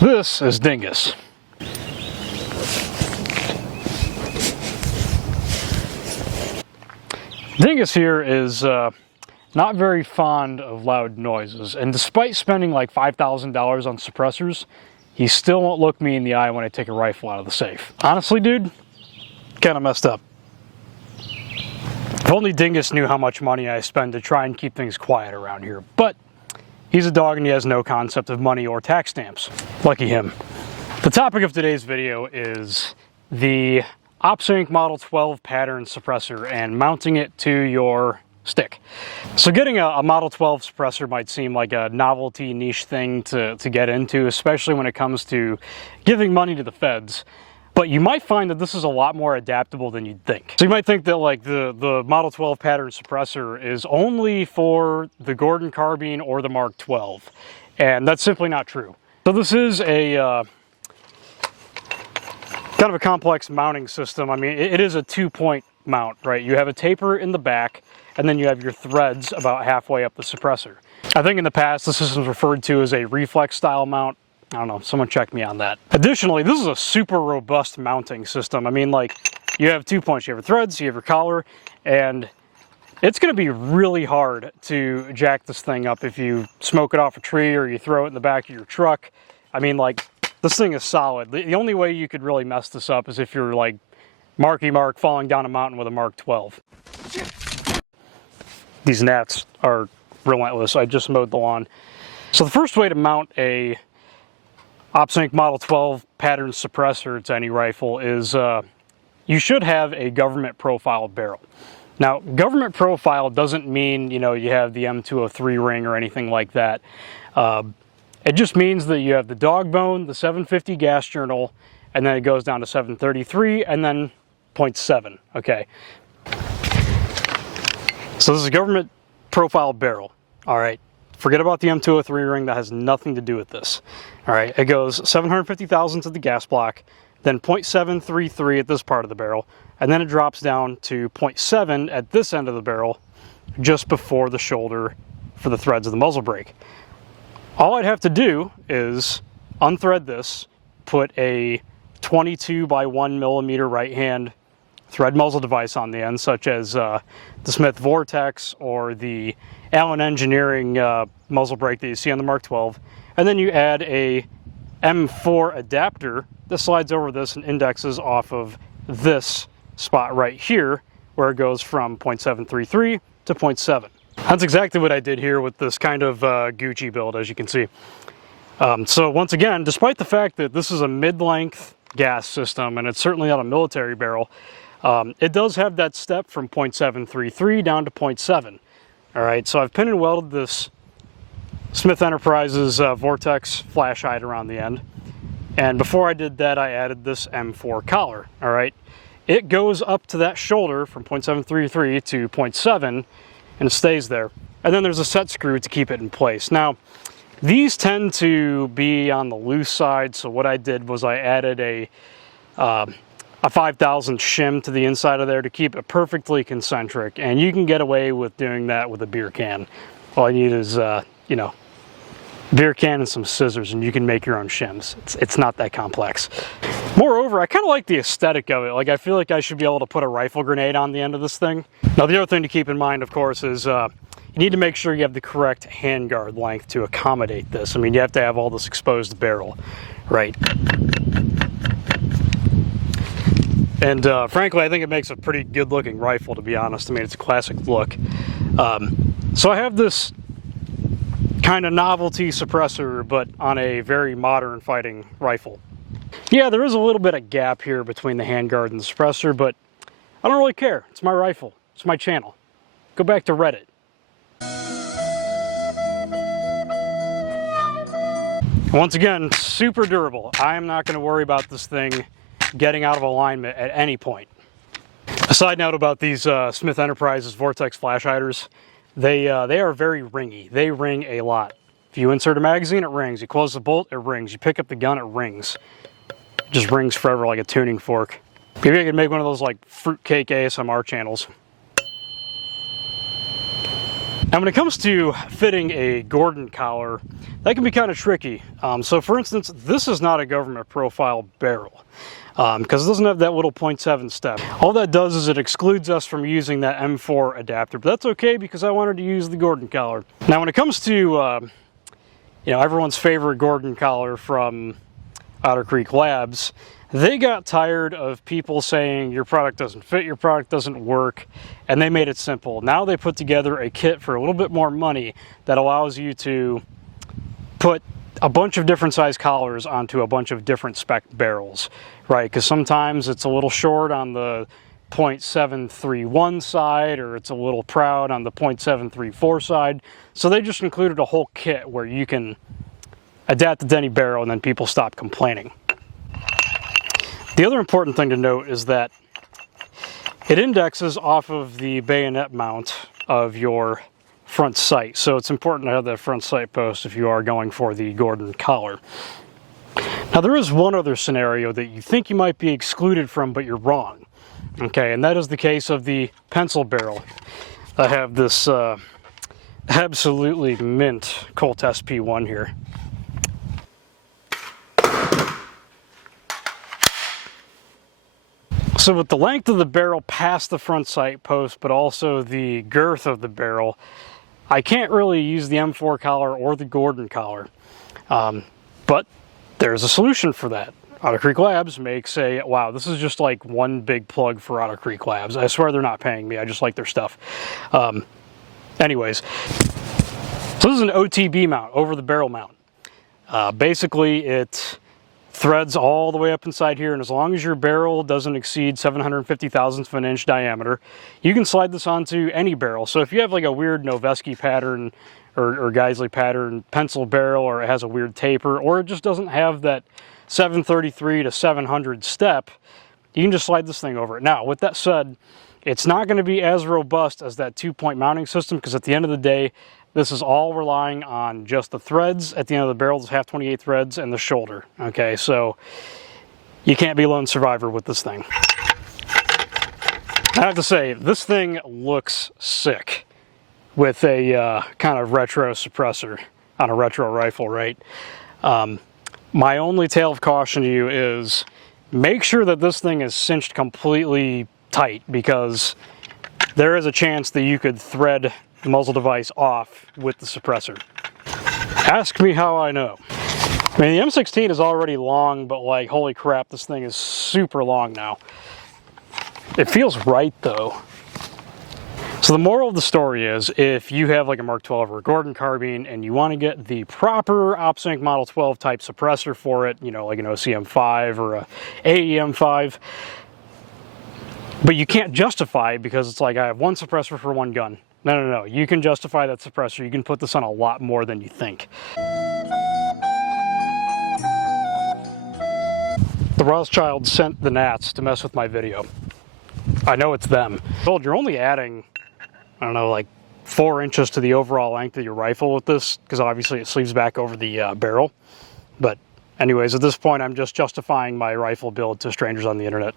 This is Dingus. Dingus here is not very fond of loud noises, and despite spending like $5,000 on suppressors, he still won't look me in the eye when I take a rifle out of the safe. Honestly, dude, kind of messed up. If only Dingus knew how much money I spend to try and keep things quiet around here, but he's a dog and he has no concept of money or tax stamps. Lucky him. The topic of today's video is the OCM5 Model 12 pattern suppressor and mounting it to your stick. So getting a Model 12 suppressor might seem like a novelty niche thing to get into, especially when it comes to giving money to the feds. But you might find that this is a lot more adaptable than you'd think. So you might think that like the Model 12 pattern suppressor is only for the Gordon carbine or the Mark 12. And that's simply not true. So this is a kind of a complex mounting system. I mean, it is a two-point mount, right? You have a taper in the back, and then you have your threads about halfway up the suppressor. I think in the past, the system is referred to as a reflex style mount. I don't know, someone check me on that. Additionally, this is a super robust mounting system. I mean, like, you have 2 points. You have your threads, you have your collar, and it's going to be really hard to jack this thing up if you smoke it off a tree or you throw it in the back of your truck. I mean, like, this thing is solid. The only way you could really mess this up is if you're like Marky Mark falling down a mountain with a Mark 12. These gnats are relentless. I just mowed the lawn. So the first way to mount a OCM5 Model 12 pattern suppressor to any rifle is you should have a government profile barrel. Now, government profile doesn't mean, you know, you have the M203 ring or anything like that. It just means that you have the dog bone, the 750 gas journal, and then it goes down to 733 and then 0.7, okay? So this is a government profile barrel, all right? Forget about the M203 ring, that has nothing to do with this. All right, it goes 750 thousandths at the gas block, then 0.733 at this part of the barrel, and then it drops down to 0.7 at this end of the barrel, just before the shoulder for the threads of the muzzle brake. All I'd have to do is unthread this, put a 22 by 1 millimeter right hand thread muzzle device on the end, such as the Smith Vortex or the Allen Engineering muzzle brake that you see on the Mark 12, and then you add a M4 adapter that slides over this and indexes off of this spot right here, where it goes from 0.733 to 0.7. That's exactly what I did here with this kind of Gucci build, as you can see. So once again, despite the fact that this is a mid-length gas system and it's certainly not a military barrel, it does have that step from 0.733 down to 0.7. All right, so I've pinned and welded this Smith Enterprises Vortex flash hide around the end. And before I did that, I added this M4 collar, all right? It goes up to that shoulder from 0.733 to 0.7, and it stays there. And then there's a set screw to keep it in place. Now, these tend to be on the loose side, so what I did was I added a 5,000 shim to the inside of there to keep it perfectly concentric, and you can get away with doing that with a beer can. All you need is, you know, beer can and some scissors, and you can make your own shims. It's not that complex. Moreover, I kind of like the aesthetic of it. Like, I feel like I should be able to put a rifle grenade on the end of this thing. Now, the other thing to keep in mind, of course, is you need to make sure you have the correct handguard length to accommodate this. I mean, you have to have all this exposed barrel, right? And frankly, I think it makes a pretty good looking rifle, to be honest. I mean, it's a classic look. So I have this kind of novelty suppressor, but on a very modern fighting rifle. Yeah, there is a little bit of gap here between the handguard and the suppressor, but I don't really care. It's my rifle. It's my channel. Go back to Reddit. Once again, super durable. I am not going to worry about this thing getting out of alignment at any point. A side note about these Smith Enterprises Vortex flash hiders, they are very ringy. They ring a lot. If you insert a magazine, it rings. You close the bolt, it rings. You pick up the gun, it rings. It just rings forever like a tuning fork. Maybe I could make one of those like fruitcake ASMR channels. Now when it comes to fitting a Gordon collar, that can be kind of tricky. So for instance, this is not a government profile barrel because it doesn't have that little 0.7 step. All that does is it excludes us from using that M4 adapter, but that's okay because I wanted to use the Gordon collar. Now when it comes to you know, everyone's favorite Gordon collar from Otter Creek Labs, they got tired of people saying your product doesn't fit, your product doesn't work, and they made it simple. Now they put together a kit for a little bit more money that allows you to put a bunch of different size collars onto a bunch of different spec barrels, right? Because sometimes it's a little short on the 0.731 side, or it's a little proud on the 0.734 side. So they just included a whole kit where you can adapt it to any barrel and then people stop complaining. The other important thing to note is that it indexes off of the bayonet mount of your front sight. So it's important to have that front sight post if you are going for the Gordon collar. Now there is one other scenario that you think you might be excluded from, but you're wrong. Okay, and that is the case of the pencil barrel. I have this absolutely mint Colt SP1 here. So with the length of the barrel past the front sight post, but also the girth of the barrel, I can't really use the M4 collar or the Gordon collar. But there's a solution for that. Otter Creek Labs makes a, wow, this is just like one big plug for Otter Creek Labs. I swear they're not paying me, I just like their stuff. Anyways, so this is an OTB mount, over the barrel mount. Basically it threads all the way up inside here, and as long as your barrel doesn't exceed 750 thousandths of an inch diameter, you can slide this onto any barrel. So if you have like a weird Noveski pattern or Geisley pattern pencil barrel, or it has a weird taper, or it just doesn't have that 733 to 700 step, you can just slide this thing over it. Now, with that said, it's not going to be as robust as that 2-point mounting system, because at the end of the day, this is all relying on just the threads at the end of the barrel, the half 28 threads, and the shoulder. Okay, so you can't be lone survivor with this thing. I have to say, this thing looks sick with a kind of retro suppressor on a retro rifle, right? My only tale of caution to you is make sure that this thing is cinched completely tight, because there is a chance that you could thread the muzzle device off with the suppressor. Ask me how I know. I mean, the M16 is already long, but like, holy crap, this thing is super long now. It feels right though. So the moral of the story is, if you have like a Mark 12 or a Gordon carbine and you want to get the proper OpSync Model 12 type suppressor for it, you know, like an OCM5 or a AEM5, but you can't justify it because it's like, I have one suppressor for one gun. No. You can justify that suppressor. You can put this on a lot more than you think. The Rothschild sent the gnats to mess with my video. I know it's them. Well, you're only adding, I don't know, like 4 inches to the overall length of your rifle with this, because obviously it sleeves back over the barrel. But anyways, at this point, I'm just justifying my rifle build to strangers on the internet.